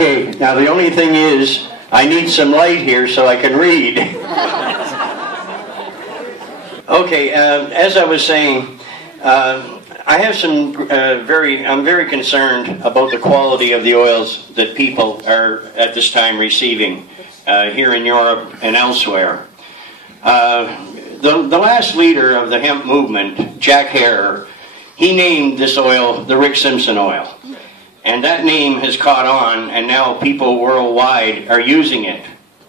Okay, now the only thing is, I need some light here so I can read. Okay, as I was saying, I have some I'm very concerned about the quality of the oils that people are at this time receiving here in Europe and elsewhere. The last leader of the hemp movement, Jack Herer, he named this oil the Rick Simpson oil. And that name has caught on, and now people worldwide are using it.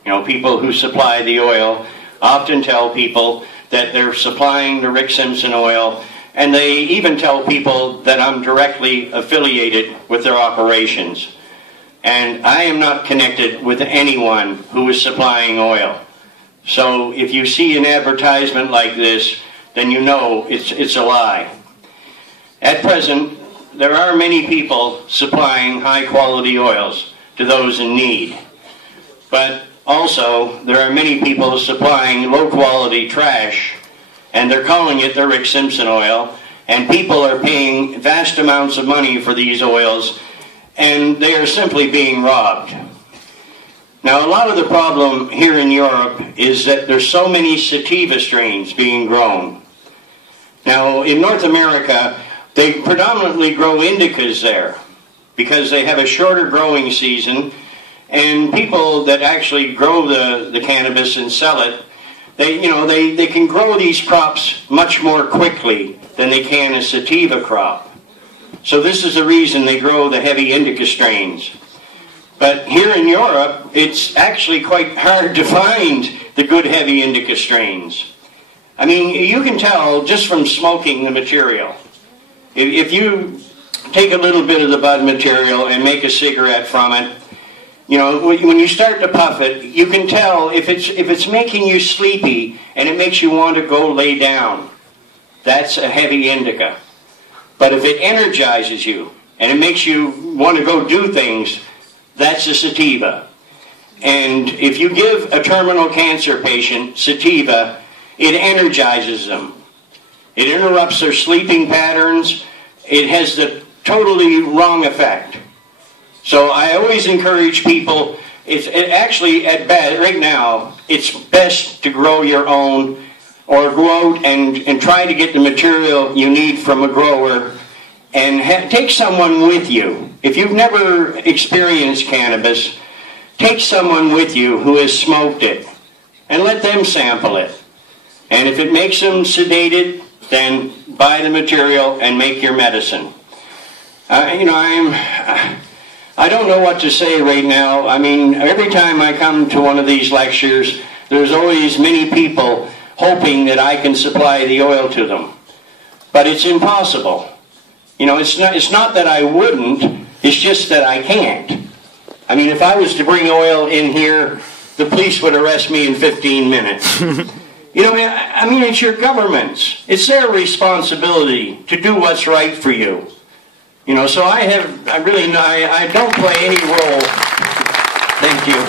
You know, people who supply the oil often tell people that they're supplying the Rick Simpson oil, and they even tell people that I'm directly affiliated with their operations. And I am not connected with anyone who is supplying oil. So if you see an advertisement like this, then you know it's a lie. At present, there are many people supplying high-quality oils to those in need. But also, there are many people supplying low-quality trash, and they're calling it the Rick Simpson oil, and people are paying vast amounts of money for these oils, and they are simply being robbed. Now, a lot of the problem here in Europe is that there's so many sativa strains being grown. Now, in North America, they predominantly grow indicas there because they have a shorter growing season, and people that actually grow the cannabis and sell it, they can grow these crops much more quickly than they can a sativa crop. So this is the reason they grow the heavy indica strains. But here in Europe, it's actually quite hard to find the good heavy indica strains. I mean, you can tell just from smoking the material. If you take a little bit of the bud material and make a cigarette from it, you know, when you start to puff it, you can tell if it's making you sleepy and it makes you want to go lay down. That's a heavy indica. But if it energizes you and it makes you want to go do things, that's a sativa. And if you give a terminal cancer patient sativa, it energizes them. It interrupts their sleeping patterns. It has the totally wrong effect. So I always encourage people, right now, it's best to grow your own, or go out and try to get the material you need from a grower, and take someone with you. If you've never experienced cannabis, take someone with you who has smoked it, and let them sample it. And if it makes them sedated, then buy the material and make your medicine. I don't know what to say right now. I mean, every time I come to one of these lectures, there's always many people hoping that I can supply the oil to them. But it's impossible. You know, it's not that I wouldn't, it's just that I can't. I mean, if I was to bring oil in here, the police would arrest me in 15 minutes. You know, I mean, it's your government's. It's their responsibility to do what's right for you. You know, so I don't play any role. Thank you.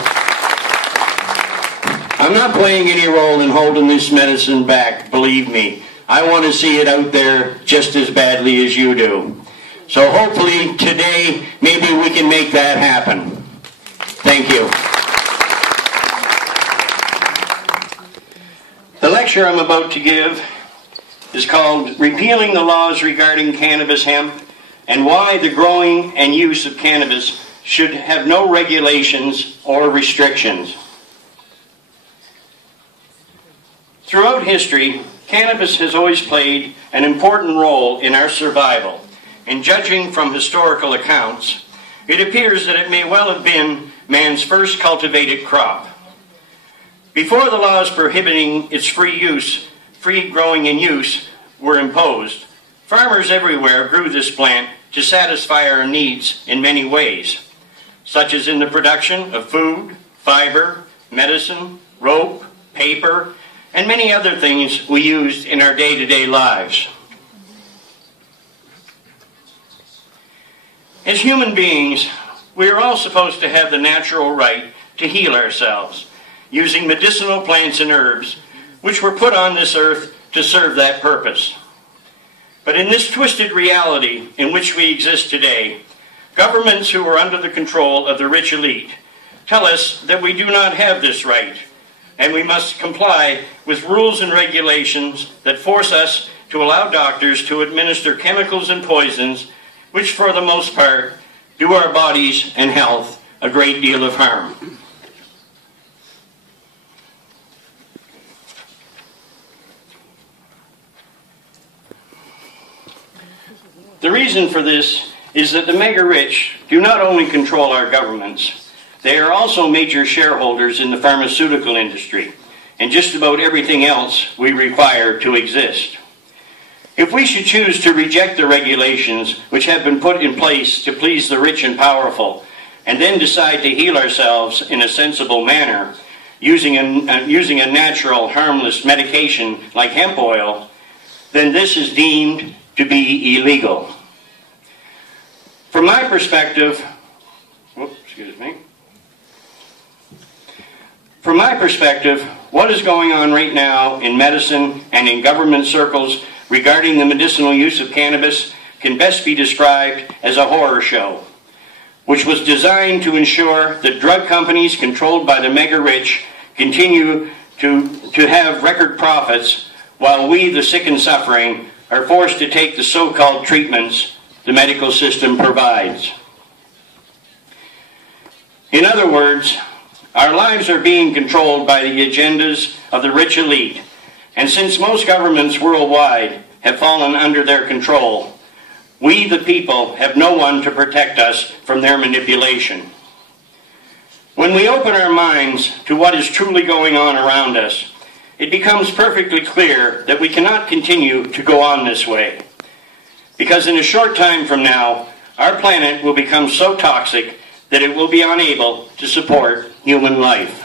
I'm not playing any role in holding this medicine back, believe me. I want to see it out there just as badly as you do. So hopefully today, maybe we can make that happen. Thank you. The lecture I'm about to give is called Repealing the Laws Regarding Cannabis Hemp and Why the Growing and Use of Cannabis Should Have No Regulations or Restrictions. Throughout history, cannabis has always played an important role in our survival, and judging from historical accounts, it appears that it may well have been man's first cultivated crop. Before the laws prohibiting its free growing and use were imposed, farmers everywhere grew this plant to satisfy our needs in many ways, such as in the production of food, fiber, medicine, rope, paper, and many other things we used in our day-to-day lives. As human beings, we are all supposed to have the natural right to heal ourselves, using medicinal plants and herbs, which were put on this earth to serve that purpose. But in this twisted reality in which we exist today, Governments who are under the control of the rich elite tell us that we do not have this right, and we must comply with rules and regulations that force us to allow doctors to administer chemicals and poisons which, for the most part, do our bodies and health a great deal of harm. The reason for this is that the mega rich do not only control our governments, they are also major shareholders in the pharmaceutical industry and just about everything else we require to exist. If we should choose to reject the regulations which have been put in place to please the rich and powerful, and then decide to heal ourselves in a sensible manner, using a natural, harmless medication like hemp oil, then this is deemed to be illegal. From my perspective, what is going on right now in medicine and in government circles regarding the medicinal use of cannabis can best be described as a horror show, which was designed to ensure that drug companies controlled by the mega rich continue to have record profits, while we, the sick and suffering, are forced to take the so-called treatments the medical system provides. In other words, our lives are being controlled by the agendas of the rich elite, and since most governments worldwide have fallen under their control, we, the people, have no one to protect us from their manipulation. When we open our minds to what is truly going on around us, it becomes perfectly clear that we cannot continue to go on this way. Because in a short time from now, our planet will become so toxic that it will be unable to support human life.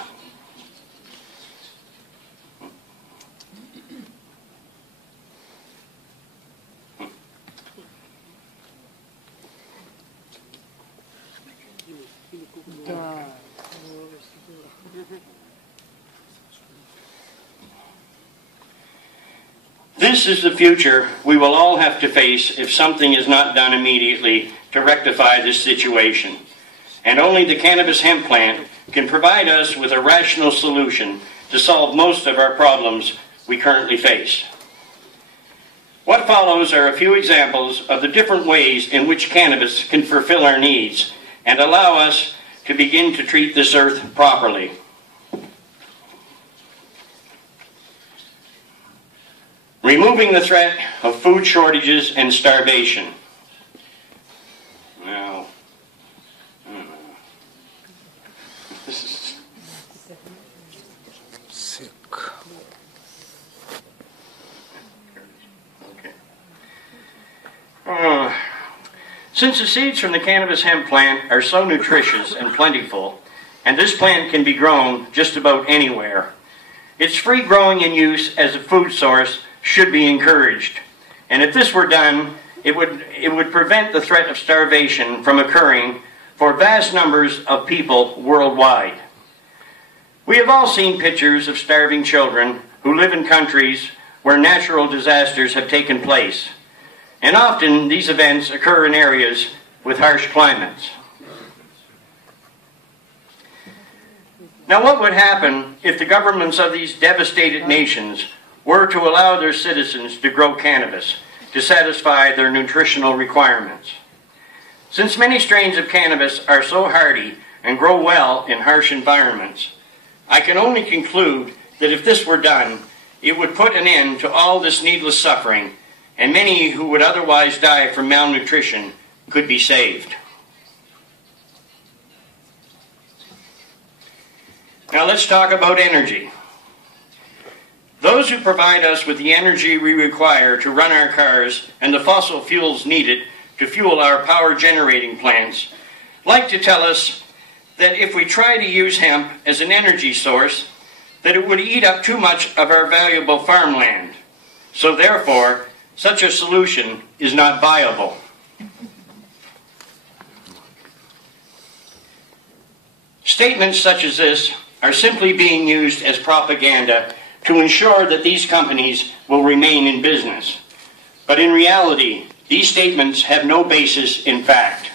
This is the future we will all have to face if something is not done immediately to rectify this situation. And only the cannabis hemp plant can provide us with a rational solution to solve most of our problems we currently face. What follows are a few examples of the different ways in which cannabis can fulfill our needs and allow us to begin to treat this earth properly. Removing the threat of food shortages and starvation. Now, this is sick. Okay. Since the seeds from the cannabis hemp plant are so nutritious and plentiful, and this plant can be grown just about anywhere, its free growing and use as a food source should be encouraged. And if this were done, it would prevent the threat of starvation from occurring for vast numbers of people worldwide. We have all seen pictures of starving children who live in countries where natural disasters have taken place. And often these events occur in areas with harsh climates. Now, what would happen if the governments of these devastated nations were to allow their citizens to grow cannabis to satisfy their nutritional requirements? Since many strains of cannabis are so hardy and grow well in harsh environments, I can only conclude that if this were done, it would put an end to all this needless suffering, and many who would otherwise die from malnutrition could be saved. Now let's talk about energy. Those who provide us with the energy we require to run our cars and the fossil fuels needed to fuel our power generating plants like to tell us that if we try to use hemp as an energy source, that it would eat up too much of our valuable farmland. So therefore, such a solution is not viable. Statements such as this are simply being used as propaganda to ensure that these companies will remain in business. But in reality, these statements have no basis in fact.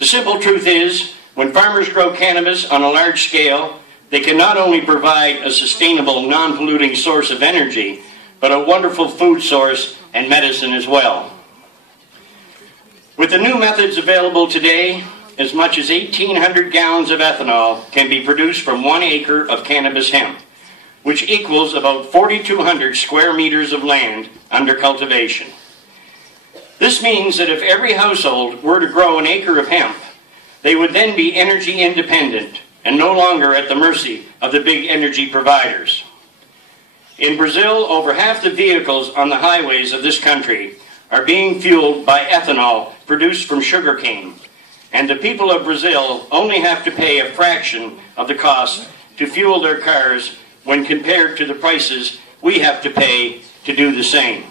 The simple truth is, when farmers grow cannabis on a large scale, they can not only provide a sustainable, non-polluting source of energy, but a wonderful food source and medicine as well. With the new methods available today, as much as 1,800 gallons of ethanol can be produced from 1 acre of cannabis hemp, which equals about 4,200 square meters of land under cultivation. This means that if every household were to grow an acre of hemp, they would then be energy independent and no longer at the mercy of the big energy providers. In Brazil, over half the vehicles on the highways of this country are being fueled by ethanol produced from sugarcane, and the people of Brazil only have to pay a fraction of the cost to fuel their cars when compared to the prices we have to pay to do the same.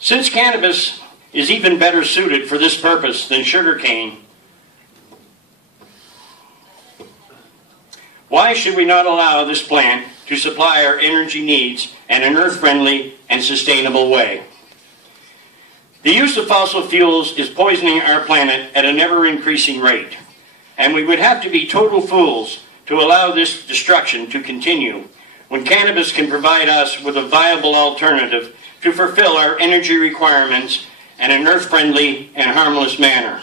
Since cannabis is even better suited for this purpose than sugarcane, why should we not allow this plant to supply our energy needs in an earth-friendly and sustainable way? The use of fossil fuels is poisoning our planet at an ever-increasing rate, and we would have to be total fools to allow this destruction to continue when cannabis can provide us with a viable alternative to fulfill our energy requirements in an earth-friendly and harmless manner.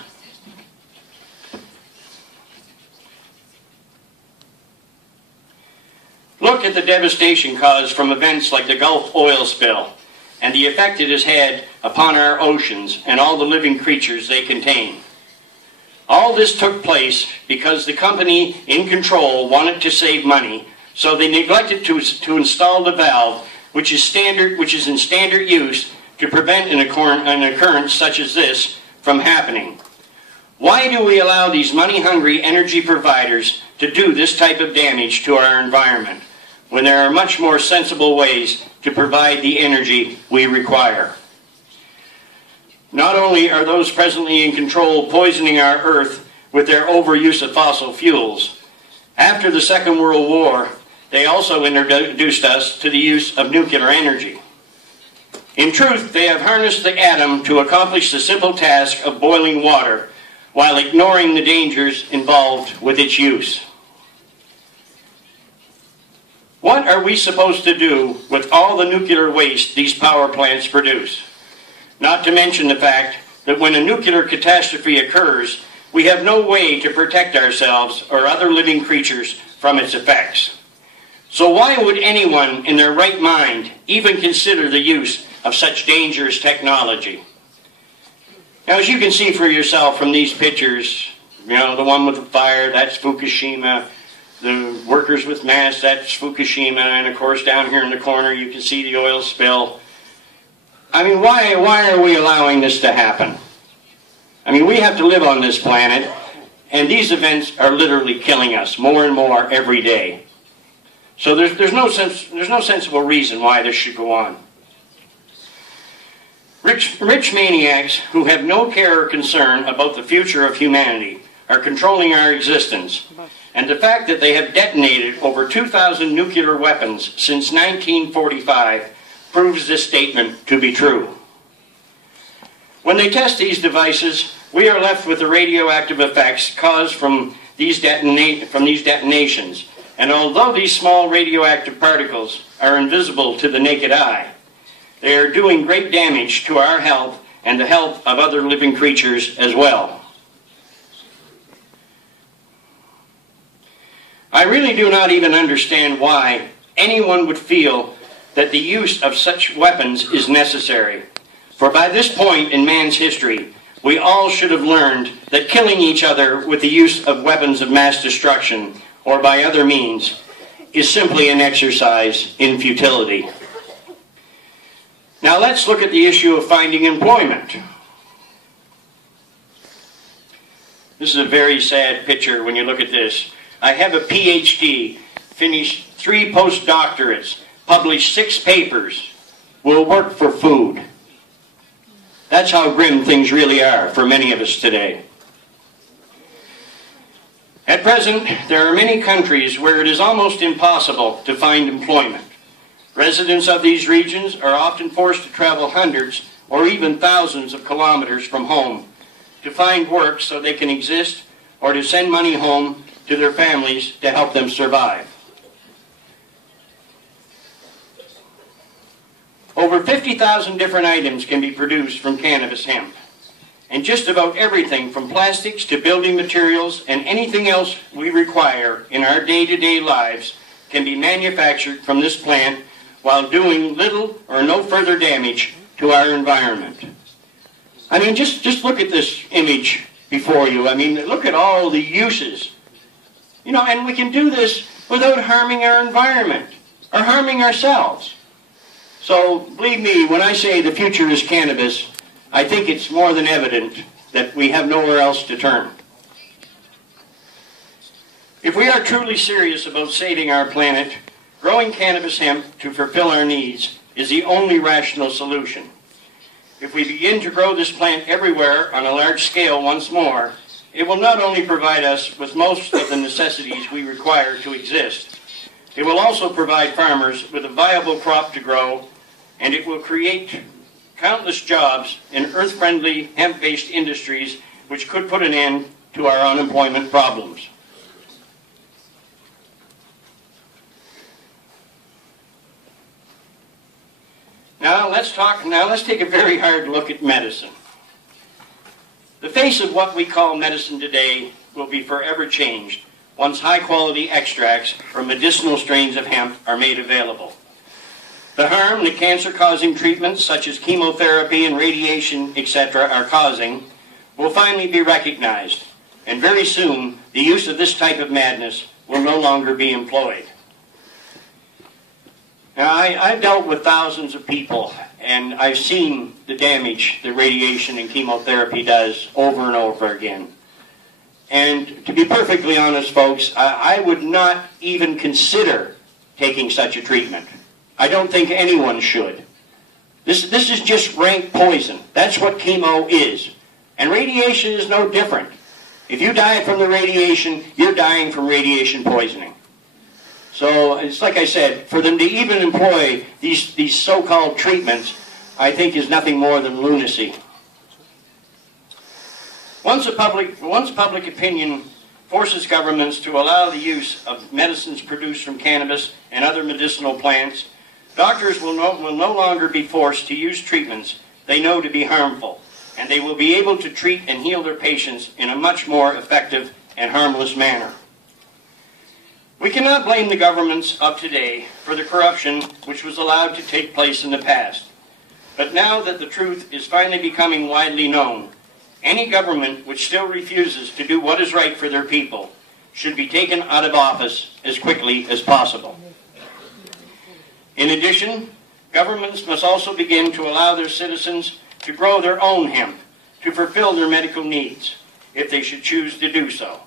Look at the devastation caused from events like the Gulf oil spill and the effect it has had upon our oceans and all the living creatures they contain. All this took place because the company in control wanted to save money, so they neglected to install the valve which is in standard use to prevent an occurrence such as this from happening. Why do we allow these money-hungry energy providers to do this type of damage to our environment when there are much more sensible ways to provide the energy we require? Not only are those presently in control poisoning our earth with their overuse of fossil fuels, after the Second World War, they also introduced us to the use of nuclear energy. In truth, they have harnessed the atom to accomplish the simple task of boiling water while ignoring the dangers involved with its use. What are we supposed to do with all the nuclear waste these power plants produce? Not to mention the fact that when a nuclear catastrophe occurs, we have no way to protect ourselves or other living creatures from its effects. So why would anyone in their right mind even consider the use of such dangerous technology? Now, as you can see for yourself from these pictures, the one with the fire, that's Fukushima. The workers with masks, that's Fukushima. And of course, down here in the corner, you can see the oil spill. I mean, why are we allowing this to happen? I mean, we have to live on this planet, and these events are literally killing us more and more every day. So there's no sensible reason why this should go on. Rich maniacs who have no care or concern about the future of humanity are controlling our existence, and the fact that they have detonated over 2,000 nuclear weapons since 1945 proves this statement to be true. When they test these devices, we are left with the radioactive effects caused from these detonations, and although these small radioactive particles are invisible to the naked eye, they are doing great damage to our health and the health of other living creatures as well. I really do not even understand why anyone would feel that the use of such weapons is necessary. For by this point in man's history, we all should have learned that killing each other with the use of weapons of mass destruction or by other means is simply an exercise in futility. Now let's look at the issue of finding employment. This is a very sad picture when you look at this. I have a PhD, finished 3 postdoctorates, published 6 papers, will work for food. That's how grim things really are for many of us today. At present, there are many countries where it is almost impossible to find employment. Residents of these regions are often forced to travel hundreds or even thousands of kilometers from home to find work so they can exist or to send money home to their families to help them survive. Over 50,000 different items can be produced from cannabis hemp. And just about everything from plastics to building materials and anything else we require in our day-to-day lives can be manufactured from this plant while doing little or no further damage to our environment. I mean, just look at this image before you. I mean, look at all the uses. You know, and we can do this without harming our environment or harming ourselves. So, believe me, when I say the future is cannabis, I think it's more than evident that we have nowhere else to turn. If we are truly serious about saving our planet, growing cannabis hemp to fulfill our needs is the only rational solution. If we begin to grow this plant everywhere on a large scale once more, it will not only provide us with most of the necessities we require to exist, it will also provide farmers with a viable crop to grow, and it will create countless jobs in earth-friendly, hemp-based industries which could put an end to our unemployment problems. Now let's take a very hard look at medicine. The face of what we call medicine today will be forever changed once high-quality extracts from medicinal strains of hemp are made available. The harm that cancer-causing treatments such as chemotherapy and radiation, etc., are causing will finally be recognized, and very soon the use of this type of madness will no longer be employed. Now, I've dealt with thousands of people, and I've seen the damage that radiation and chemotherapy does over and over again. And to be perfectly honest, folks, I would not even consider taking such a treatment. I don't think anyone should. This is just rank poison. That's what chemo is. And radiation is no different. If you die from the radiation, you're dying from radiation poisoning. So it's like I said, for them to even employ these so-called treatments, I think is nothing more than lunacy. Once public opinion forces governments to allow the use of medicines produced from cannabis and other medicinal plants, doctors will no longer be forced to use treatments they know to be harmful, and they will be able to treat and heal their patients in a much more effective and harmless manner. We cannot blame the governments of today for the corruption which was allowed to take place in the past. But now that the truth is finally becoming widely known, any government which still refuses to do what is right for their people should be taken out of office as quickly as possible. In addition, governments must also begin to allow their citizens to grow their own hemp to fulfill their medical needs, if they should choose to do so.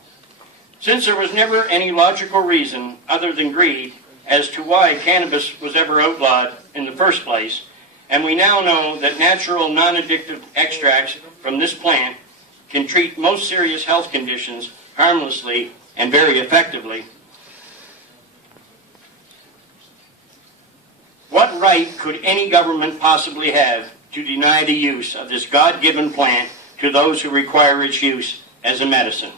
Since there was never any logical reason other than greed as to why cannabis was ever outlawed in the first place, and we now know that natural non-addictive extracts from this plant can treat most serious health conditions harmlessly and very effectively, what right could any government possibly have to deny the use of this God-given plant to those who require its use as a medicine?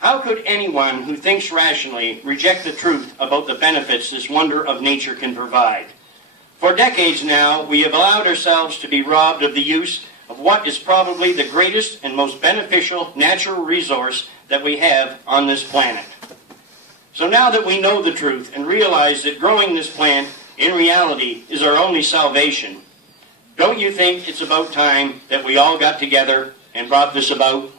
How could anyone who thinks rationally reject the truth about the benefits this wonder of nature can provide? For decades now, we have allowed ourselves to be robbed of the use of what is probably the greatest and most beneficial natural resource that we have on this planet. So now that we know the truth and realize that growing this plant in reality is our only salvation, don't you think it's about time that we all got together and brought this about?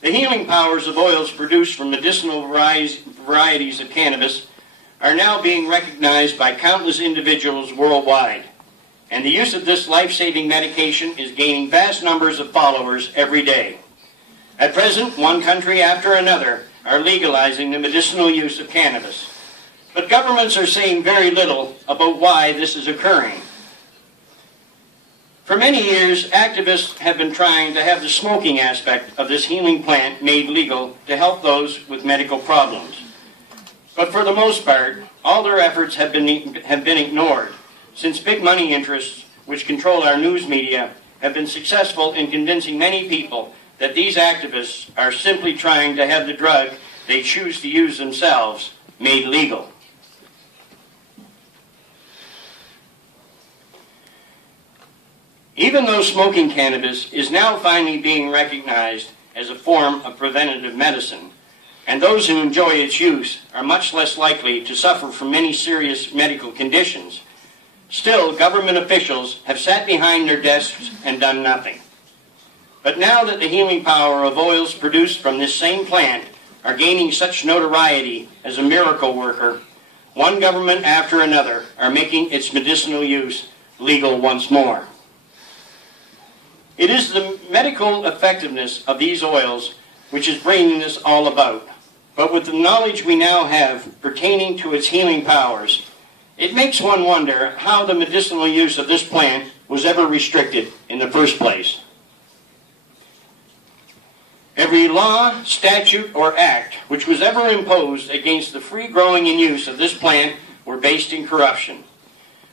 The healing powers of oils produced from medicinal varieties of cannabis are now being recognized by countless individuals worldwide, and the use of this life-saving medication is gaining vast numbers of followers every day. At present, one country after another are legalizing the medicinal use of cannabis, but governments are saying very little about why this is occurring. For many years, activists have been trying to have the smoking aspect of this healing plant made legal to help those with medical problems. But for the most part, all their efforts have been ignored, since big money interests, which control our news media, have been successful in convincing many people that these activists are simply trying to have the drug they choose to use themselves made legal. Even though smoking cannabis is now finally being recognized as a form of preventative medicine, and those who enjoy its use are much less likely to suffer from many serious medical conditions, still government officials have sat behind their desks and done nothing. But now that the healing power of oils produced from this same plant are gaining such notoriety as a miracle worker, one government after another are making its medicinal use legal once more. It is the medical effectiveness of these oils which is bringing this all about. But with the knowledge we now have pertaining to its healing powers, it makes one wonder how the medicinal use of this plant was ever restricted in the first place. Every law, statute, or act which was ever imposed against the free growing and use of this plant were based in corruption.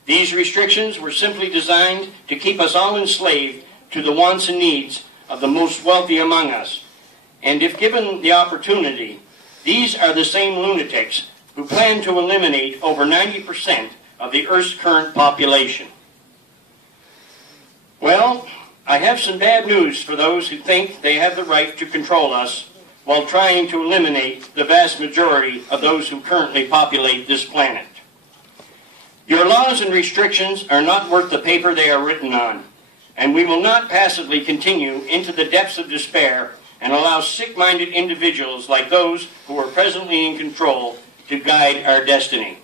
These restrictions were simply designed to keep us all enslaved to the wants and needs of the most wealthy among us. And if given the opportunity, these are the same lunatics who plan to eliminate over 90% of the Earth's current population. Well, I have some bad news for those who think they have the right to control us while trying to eliminate the vast majority of those who currently populate this planet. Your laws and restrictions are not worth the paper they are written on, and we will not passively continue into the depths of despair and allow sick-minded individuals like those who are presently in control to guide our destiny.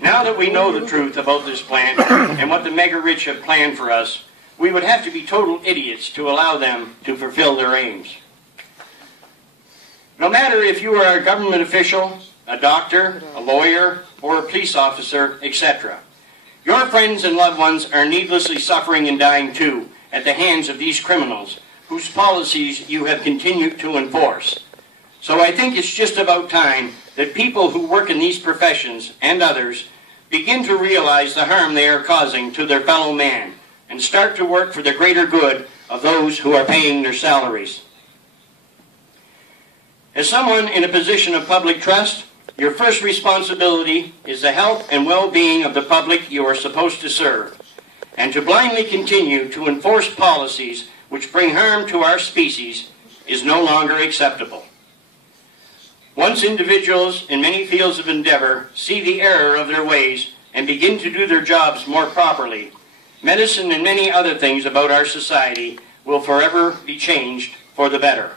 Now that we know the truth about this plant and what the mega-rich have planned for us, we would have to be total idiots to allow them to fulfill their aims. No matter if you are a government official, a doctor, a lawyer, or a police officer, etc., your friends and loved ones are needlessly suffering and dying too at the hands of these criminals whose policies you have continued to enforce. So I think it's just about time that people who work in these professions and others begin to realize the harm they are causing to their fellow man and start to work for the greater good of those who are paying their salaries. As someone in a position of public trust, your first responsibility is the health and well-being of the public you are supposed to serve, and to blindly continue to enforce policies which bring harm to our species is no longer acceptable. Once individuals in many fields of endeavor see the error of their ways and begin to do their jobs more properly, medicine and many other things about our society will forever be changed for the better.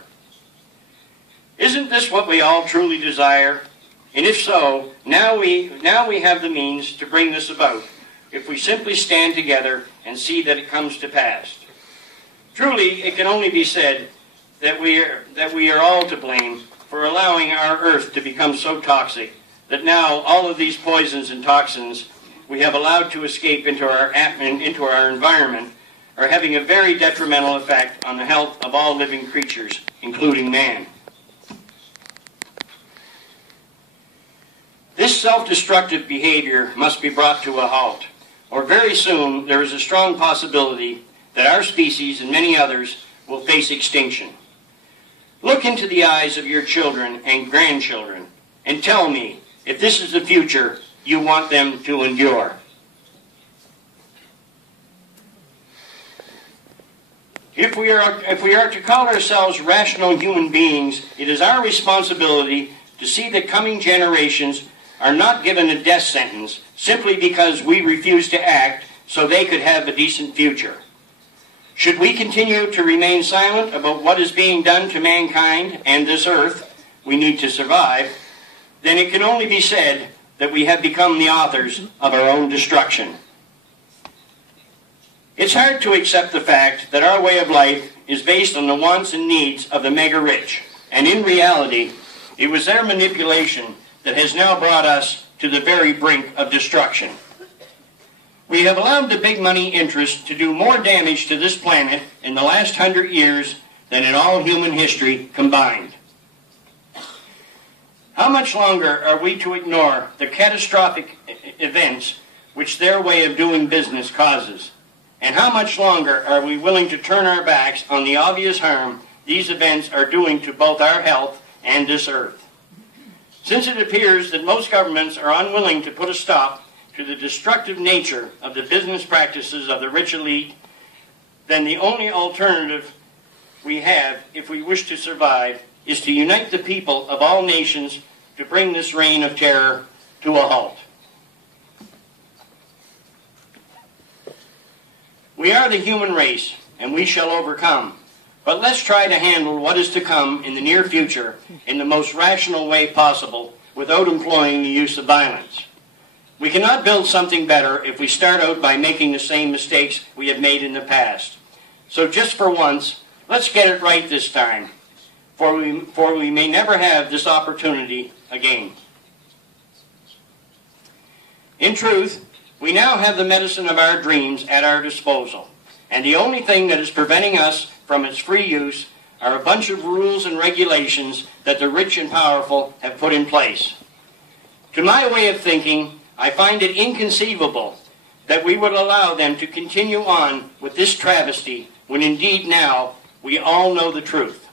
Isn't this what we all truly desire? And if so, now we have the means to bring this about, if we simply stand together and see that it comes to pass. Truly, it can only be said that we are all to blame for allowing our earth to become so toxic that now all of these poisons and toxins we have allowed to escape into our environment are having a very detrimental effect on the health of all living creatures, including man. This self-destructive behavior must be brought to a halt, or very soon there is a strong possibility that our species and many others will face extinction. Look into the eyes of your children and grandchildren and tell me if this is the future you want them to endure. If we are to call ourselves rational human beings, it is our responsibility to see that coming generations are not given a death sentence simply because we refuse to act so they could have a decent future. Should we continue to remain silent about what is being done to mankind and this earth we need to survive, then it can only be said that we have become the authors of our own destruction. It's hard to accept the fact that our way of life is based on the wants and needs of the mega-rich, and in reality, It was their manipulation that has now brought us to the very brink of destruction. We have allowed the big money interests to do more damage to this planet in the last 100 years than in all human history combined. How much longer are we to ignore the catastrophic events which their way of doing business causes? And how much longer are we willing to turn our backs on the obvious harm these events are doing to both our health and this earth? Since it appears that most governments are unwilling to put a stop to the destructive nature of the business practices of the rich elite, then the only alternative we have, if we wish to survive, is to unite the people of all nations to bring this reign of terror to a halt. We are the human race, and we shall overcome. But let's try to handle what is to come in the near future in the most rational way possible without employing the use of violence. We cannot build something better if we start out by making the same mistakes we have made in the past. So just for once, let's get it right this time, for we may never have this opportunity again. In truth, we now have the medicine of our dreams at our disposal, and the only thing that is preventing us from its free use are a bunch of rules and regulations that the rich and powerful have put in place. To my way of thinking, I find it inconceivable that we would allow them to continue on with this travesty when indeed now we all know the truth.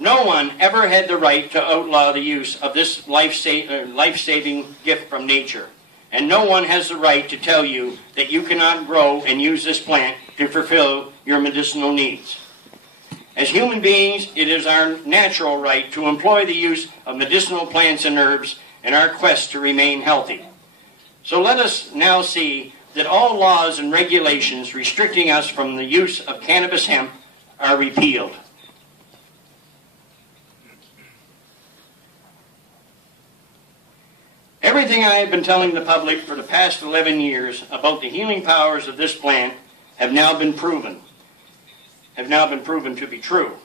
No one ever had the right to outlaw the use of this life-saving gift from nature, and no one has the right to tell you that you cannot grow and use this plant to fulfill your medicinal needs. As human beings, it is our natural right to employ the use of medicinal plants and herbs in our quest to remain healthy. So let us now see that all laws and regulations restricting us from the use of cannabis hemp are repealed. Everything I have been telling the public for the past 11 years about the healing powers of this plant have now been proven to be true.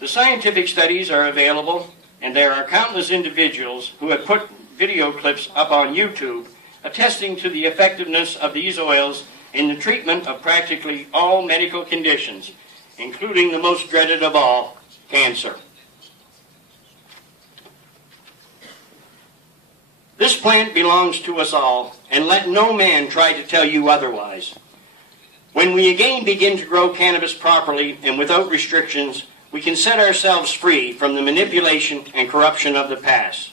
The scientific studies are available, and there are countless individuals who have put video clips up on YouTube attesting to the effectiveness of these oils in the treatment of practically all medical conditions, including the most dreaded of all, cancer. This plant belongs to us all, and let no man try to tell you otherwise. When we again begin to grow cannabis properly and without restrictions, we can set ourselves free from the manipulation and corruption of the past.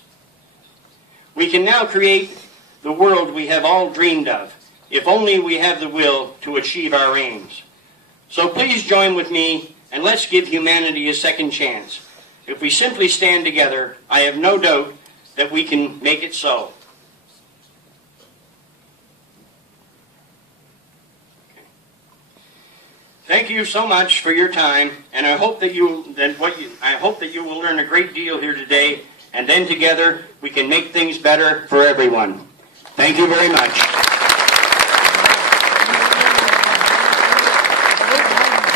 We can now create the world we have all dreamed of, if only we have the will to achieve our aims. So please join with me, and let's give humanity a second chance. If we simply stand together, I have no doubt that we can make it so. Thank you so much for your time, and I hope that you will learn a great deal here today, and then together we can make things better for everyone. Thank you very much.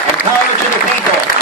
And power to the people.